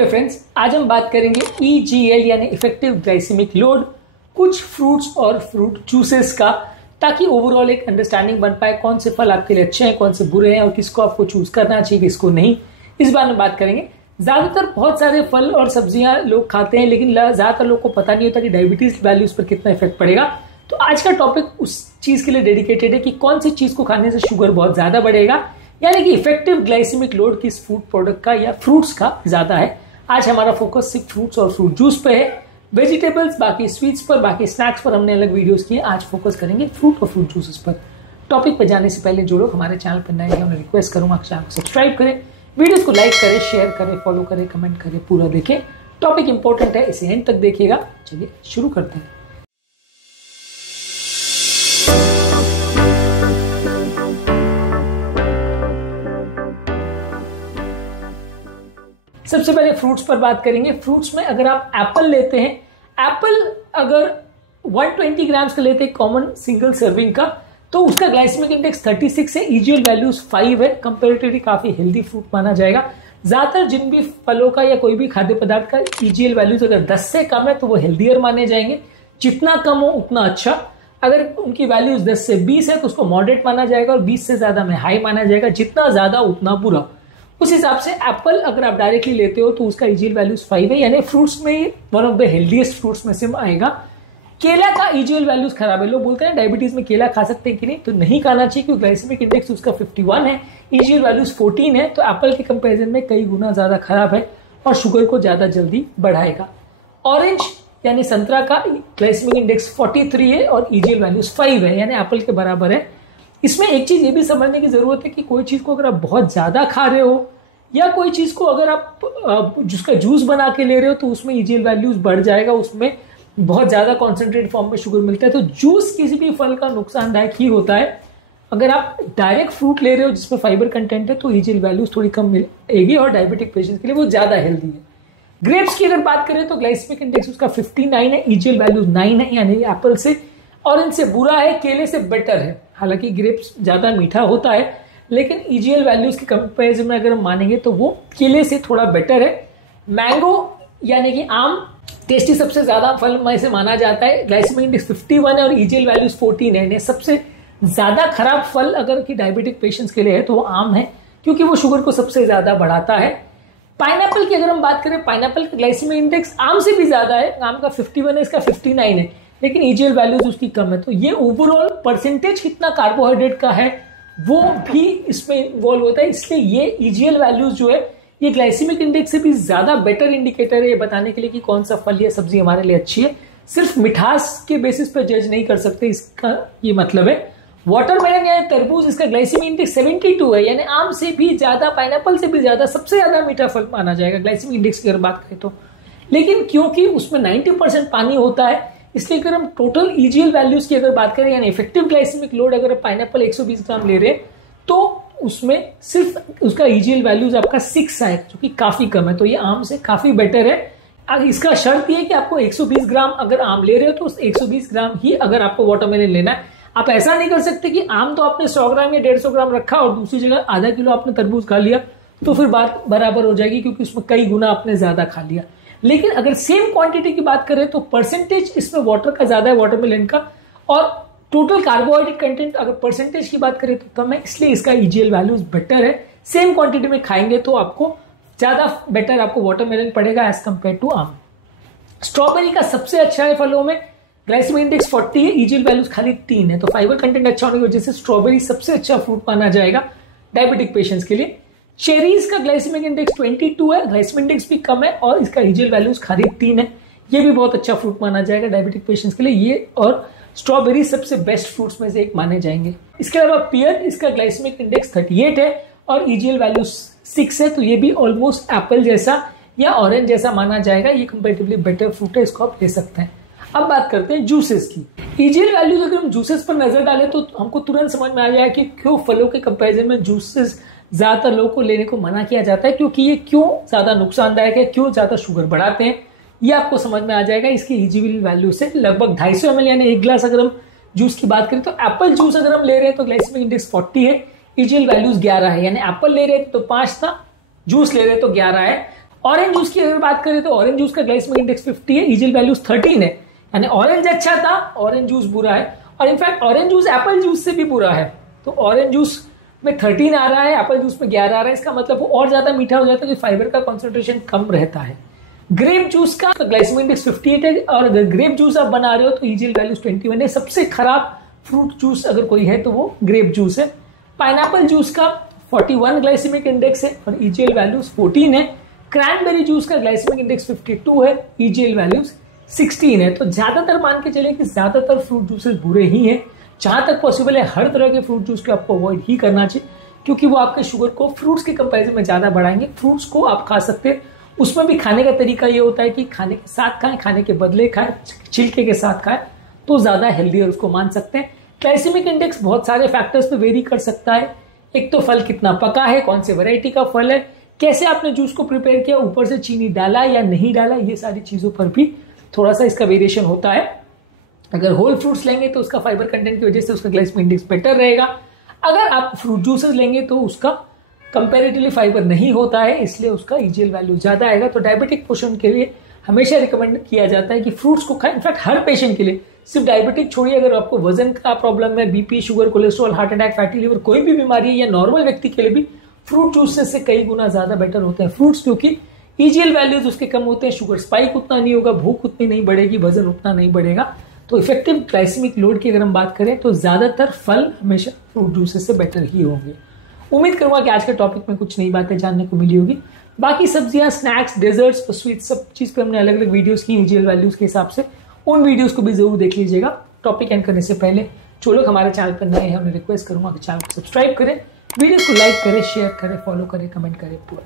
Hello friends, आज हम बात करेंगे EGL यानी इफेक्टिव ग्लाइसेमिक लोड कुछ फ्रूट्स और फ्रूट जूसेस का, ताकि ओवरऑल एक अंडरस्टैंडिंग बन पाए कौन से फल आपके लिए अच्छे हैं, कौन से बुरे हैं और किसको आपको चूज करना चाहिए, किसको नहीं। इस बारे में बात करेंगे। ज्यादातर बहुत सारे फल और सब्जियां लोग खाते हैं, लेकिन ज्यादातर लोग को पता नहीं होता कि डायबिटीज वैल्यूज पर कितना इफेक्ट पड़ेगा। तो आज का टॉपिक उस चीज के लिए डेडिकेटेड है कि कौन सी चीज को खाने से शुगर बहुत ज्यादा बढ़ेगा, यानी कि इफेक्टिव ग्लाइसेमिक लोड किस फूड प्रोडक्ट का या फ्रूट्स का ज्यादा है। आज हमारा फोकस सिर्फ फ्रूट्स और फ्रूट जूस पे है। वेजिटेबल्स, बाकी स्वीट्स पर, बाकी स्नैक्स पर हमने अलग वीडियोस किए। आज फोकस करेंगे फ्रूट और फ्रूट जूसेस पर। टॉपिक पर जाने से पहले जो लोग हमारे चैनल पर नए हैं उन्हें रिक्वेस्ट करूंगा चैनल को सब्सक्राइब करें, वीडियोस को लाइक करें, शेयर करें, फॉलो करें, कमेंट करें, पूरा देखें। टॉपिक इंपॉर्टेंट है, इसे एंड तक देखिएगा। चलिए शुरू करते हैं। सबसे पहले फ्रूट्स पर बात करेंगे। फ्रूट्स में अगर आप एप्पल लेते हैं, एप्पल अगर 120 ग्राम्स का लेते हैं कॉमन सिंगल सर्विंग का, तो उसका ग्लाइसेमिक इंडेक्स 36 है, EGL वैल्यूज 5 है। कंपैरेटिवली काफी हेल्दी फ्रूट माना जाएगा। ज्यादातर जिन भी फलों का या कोई भी खाद्य पदार्थ का EGL वैल्यूज अगर 10 से कम है तो वो हेल्दियर माने जाएंगे। जितना कम हो उतना अच्छा। अगर उनकी वैल्यूज 10 से 20 है तो उसको मॉडरेट माना जाएगा, और 20 से ज्यादा में हाई माना जाएगा। जितना ज्यादा उतना बुरा। उस हिसाब से एप्पल अगर आप डायरेक्टली लेते हो तो उसका EGL वैल्यूज 5 है, यानी फ्रूट्स में one of the healthiest fruits में से आएगा। केला का EGL वैल्यूज खराब है। लोग बोलते हैं डायबिटीज में केला खा सकते हैं कि नहीं, तो नहीं खाना चाहिए क्योंकि ग्लाइसेमिक इंडेक्स उसका 51 है, EGL वैल्यूज 14 है। तो एप्पल के कंपैरिजन में कई गुना ज्यादा खराब है और शुगर को ज्यादा जल्दी बढ़ाएगा। ऑरेंज यानी संतरा का ग्लाइसेमिक इंडेक्स 43 है और EGL वैल्यूज 5 है, यानी एप्पल के बराबर है। इसमें एक चीज ये भी समझने की जरूरत है कि कोई चीज को अगर आप बहुत ज्यादा खा रहे हो या कोई चीज को अगर आप जिसका जूस बना के ले रहे हो तो उसमें EGL वैल्यूज बढ़ जाएगा, उसमें बहुत ज्यादा कॉन्सेंट्रेट फॉर्म में शुगर मिलता है। तो जूस किसी भी फल का नुकसानदायक ही होता है। अगर आप डायरेक्ट फ्रूट ले रहे हो जिसमें फाइबर कंटेंट है तो EGL वैल्यूज थोड़ी कम मिलेगी और डायबिटिक पेशेंट्स के लिए वो ज्यादा हेल्दी है। ग्रेप्स की अगर बात करें तो ग्लाइसेमिक इंडेक्स उसका 59 है, EGL वैल्यूज 9 है, यानी एप्पल से और इनसे बुरा है, केले से बेटर है। हालांकि ग्रेप्स ज्यादा मीठा होता है, लेकिन EGL वैल्यूज के कंपैरिजन में अगर हम मानेंगे तो वो केले से थोड़ा बेटर है। मैंगो यानी कि आम टेस्टी सबसे ज्यादा फल में से माना जाता है। ग्लाइसेमिक इंडेक्स 51 है और EGL वैल्यूज 14 है। सबसे ज्यादा खराब फल अगर कि डायबिटिक पेशेंट्स के लिए है तो वो आम है, क्योंकि वो शुगर को सबसे ज्यादा बढ़ाता है। पाइनएप्पल की अगर हम बात करें, पाइनएप्पल का ग्लाइसेमिक इंडेक्स आम से भी ज्यादा है। आम का 51 है, इसका 59 है, लेकिन EGL वैल्यूज उसकी कम है। तो ये ओवरऑल परसेंटेज कितना कार्बोहाइड्रेट का है वो भी इसमें इन्वॉल्व होता है। इसलिए ये EGL वैल्यूज जो है ये ग्लाइसेमिक इंडेक्स से भी ज्यादा बेटर इंडिकेटर है ये बताने के लिए कि कौन सा फल या सब्जी हमारे लिए अच्छी है। सिर्फ मिठास के बेसिस पर जज नहीं कर सकते, इसका ये मतलब है। वाटरमेलन या तरबूज, इसका ग्लाइसेमिक इंडेक्स 72 है, यानी आम से भी ज्यादा, पाइनएप्पल से भी ज्यादा सबसे ज्यादा मीठा फल माना जाएगा ग्लाइसेमिक इंडेक्स की अगर बात करें तो। लेकिन क्योंकि उसमें 90% पानी होता है, इसलिए अगर हम टोटल EGL वैल्यूज की अगर बात करें, यानी इफेक्टिव ग्लाइसेमिक लोड, अगर पाइनएप्पल 120 ग्राम ले रहे हैं तो उसमें सिर्फ उसका EGL वैल्यूज आपका 6 आएगा, जो कि काफी कम है। तो ये आम से काफी बेटर है। इसका शर्त ये है कि आपको 120 ग्राम अगर आम ले रहे हो तो 120 ग्राम ही अगर आपको वाटरमेलन लेना है। आप ऐसा नहीं कर सकते कि आम तो आपने 100 ग्राम या 150 ग्राम रखा और दूसरी जगह आधा किलो आपने तरबूज खा लिया, तो फिर बात बराबर हो जाएगी, क्योंकि उसमें कई गुना आपने ज्यादा खा लिया। लेकिन अगर सेम क्वांटिटी की बात करें तो परसेंटेज इसमें वाटर का ज्यादा है, वाटरमेलन का, और टोटल कार्बोहाइड्रेट कंटेंट अगर परसेंटेज की बात करें तो कम है, इसलिए इसका EGL वैल्यूज बेटर है। सेम क्वांटिटी में खाएंगे तो आपको ज्यादा बेटर आपको वाटरमेलन पड़ेगा एज कंपेयर टू आम। स्ट्रॉबेरी का सबसे अच्छा है फलों में, ग्लाइसेमिक इंडेक्स 40 है, EGL वैल्यूज खाली 3 है। तो फाइबर कंटेंट अच्छा होने की वजह से स्ट्रॉबेरी सबसे अच्छा फ्रूट माना जाएगा डायबिटिक पेशेंट्स के लिए। चेरीज का ग्लाइसेमिक इंडेक्स 22 है, ग्लाइसेमिक इंडेक्स भी कम है और इसका EGL वैल्यूज खाली 3 है। ये भी बहुत अच्छा फ्रूट माना जाएगा डायबिटिक पेशेंट्स के लिए। ये और स्ट्रॉबेरी सबसे बेस्ट फ्रूट्स में से एक माने जाएंगे। इसके अलावा पियर, इसका ग्लाइसेमिक इंडेक्स 38 है और EGL वैल्यूज 6 है। तो ये भी ऑलमोस्ट एप्पल जैसा या ऑरेंज जैसा माना जाएगा। ये कंपैरेटिवली बेटर फ्रूट है, इसको आप ले सकते हैं। अब बात करते हैं जूसेस की। EGL वैल्यूज अगर हम जूसेस पर नजर डालें तो हमको तुरंत समझ में आ जाए कि क्यों फलों के कंपैरिजन में जूसेस ज्यादातर लोगों को लेने को मना किया जाता है, क्योंकि ये क्यों ज्यादा नुकसानदायक है, क्यों ज्यादा शुगर बढ़ाते हैं, ये आपको समझ में आ जाएगा इसकी EGL वैल्यू से। लगभग 250 ml यानी 1 ग्लास अगर हम जूस की बात करें तो एप्पल जूस अगर हम ले रहे हैं तो ग्लाइसेमिक इंडेक्स 40 है, EGL वैल्यूज 11 है, यानी एप्पल ले रहे हैं तो 5 था, जूस ले रहे हैं तो 11 है। ऑरेंज जूस की अगर बात करें तो ऑरेंज जूस का ग्लाइसेमिक इंडेक्स 50 है, ईजीएल वैल्यूज 13 है, यानी ऑरेंज अच्छा था, ऑरेंज जूस बुरा है। और in fact orange juice Apple juice से भी बुरा है, तो ऑरेंज जूस में 13 आ रहा है, एप्पल जूस में 11 आ रहा है, इसका मतलब वो और ज्यादा मीठा हो जाता है, तो फाइबर का कॉन्सेंट्रेशन कम रहता है। ग्रेप जूस का ग्लाइसेमिक इंडेक्स 58 है, और अगर ग्रेप जूस आप बना रहे हो तो ईजीएल वैल्यूज 21 है। सबसे खराब फ्रूट जूस अगर कोई है तो वो ग्रेप जूस है। पाइनएप्पल जूस का 41 ग्लाइसेमिक इंडेक्स है और ईजीएल वैल्यूज 14 है। क्रैनबेरी जूस का ग्लाइसेमिक इंडेक्स 52 है, ईजीएल वैल्यूज 16 है। तो ज्यादातर मान के चले कि ज्यादातर फ्रूट जूसेस बुरे ही हैं। जहां तक पॉसिबल है हर तरह के फ्रूट जूस को आपको अवॉइड ही करना चाहिए, क्योंकि वो आपके शुगर को फ्रूट्स के कंपैरिजन में ज्यादा बढ़ाएंगे। फ्रूट्स को आप खा सकते हैं, उसमें भी खाने का तरीका ये होता है कि खाने के साथ खाएं, खाने के बदले खाएं, छिलके के साथ खाएं, तो ज्यादा हेल्दी उसको मान सकते हैं। ग्लाइसेमिक इंडेक्स बहुत सारे फैक्टर्स पे वेरी कर सकता है। एक तो फल कितना पका है, कौन से वैरायटी का फल है, कैसे आपने जूस को प्रिपेयर किया, ऊपर से चीनी डाला या नहीं डाला, ये सारी चीजों पर भी थोड़ा सा इसका वेरिएशन होता है। अगर होल फ्रूट्स लेंगे तो उसका फाइबर कंटेंट की वजह से उसका ग्लाइसेमिक इंडेक्स बेटर रहेगा। अगर आप फ्रूट जूसेस लेंगे तो उसका कंपैरेटिवली फाइबर नहीं होता है, इसलिए उसका ईजीएल वैल्यू ज्यादा आएगा। तो डायबिटिक पेशेंट के लिए हमेशा रिकमेंड किया जाता है कि फ्रूट्स को खाएं। इनफैक्ट हर पेशेंट के लिए, सिर्फ डायबिटिक छोड़िए, अगर आपको वजन का प्रॉब्लम है, BP, sugar, cholesterol, heart attack, fatty liver, कोई भी बीमारी है, या नॉर्मल व्यक्ति के लिए भी फ्रूट जूसेस से कई गुना ज्यादा बेटर होते हैं फ्रूट्स, क्योंकि ईजीएल वैल्यूज उसके कम होते हैं, शुगर स्पाइक उतना नहीं होगा, भूख उतनी नहीं बढ़ेगी, वजन उतना नहीं बढ़ेगा। तो इफेक्टिव ग्लाइसेमिक लोड की अगर हम बात करें तो ज्यादातर फल हमेशा फ्रूट जूसेस से बेटर ही होंगे। उम्मीद करूंगा कि आज के टॉपिक में कुछ नई बातें जानने को मिली होगी। बाकी सब्जियां, स्नैक्स, डेजर्ट्स और स्वीट्स, सब चीज पे हमने अलग अलग वीडियोस की ईजीएल वैल्यूज के हिसाब से, उन वीडियोस को भी जरूर देख लीजिएगा। टॉपिक एंड करने से पहले जो लोग हमारे चैनल पर नए हैं, उन्हें रिक्वेस्ट करूंगा कि चैनल को सब्सक्राइब करें, वीडियोस को लाइक करें, शेयर करें, फॉलो करें, कमेंट करें पूरा।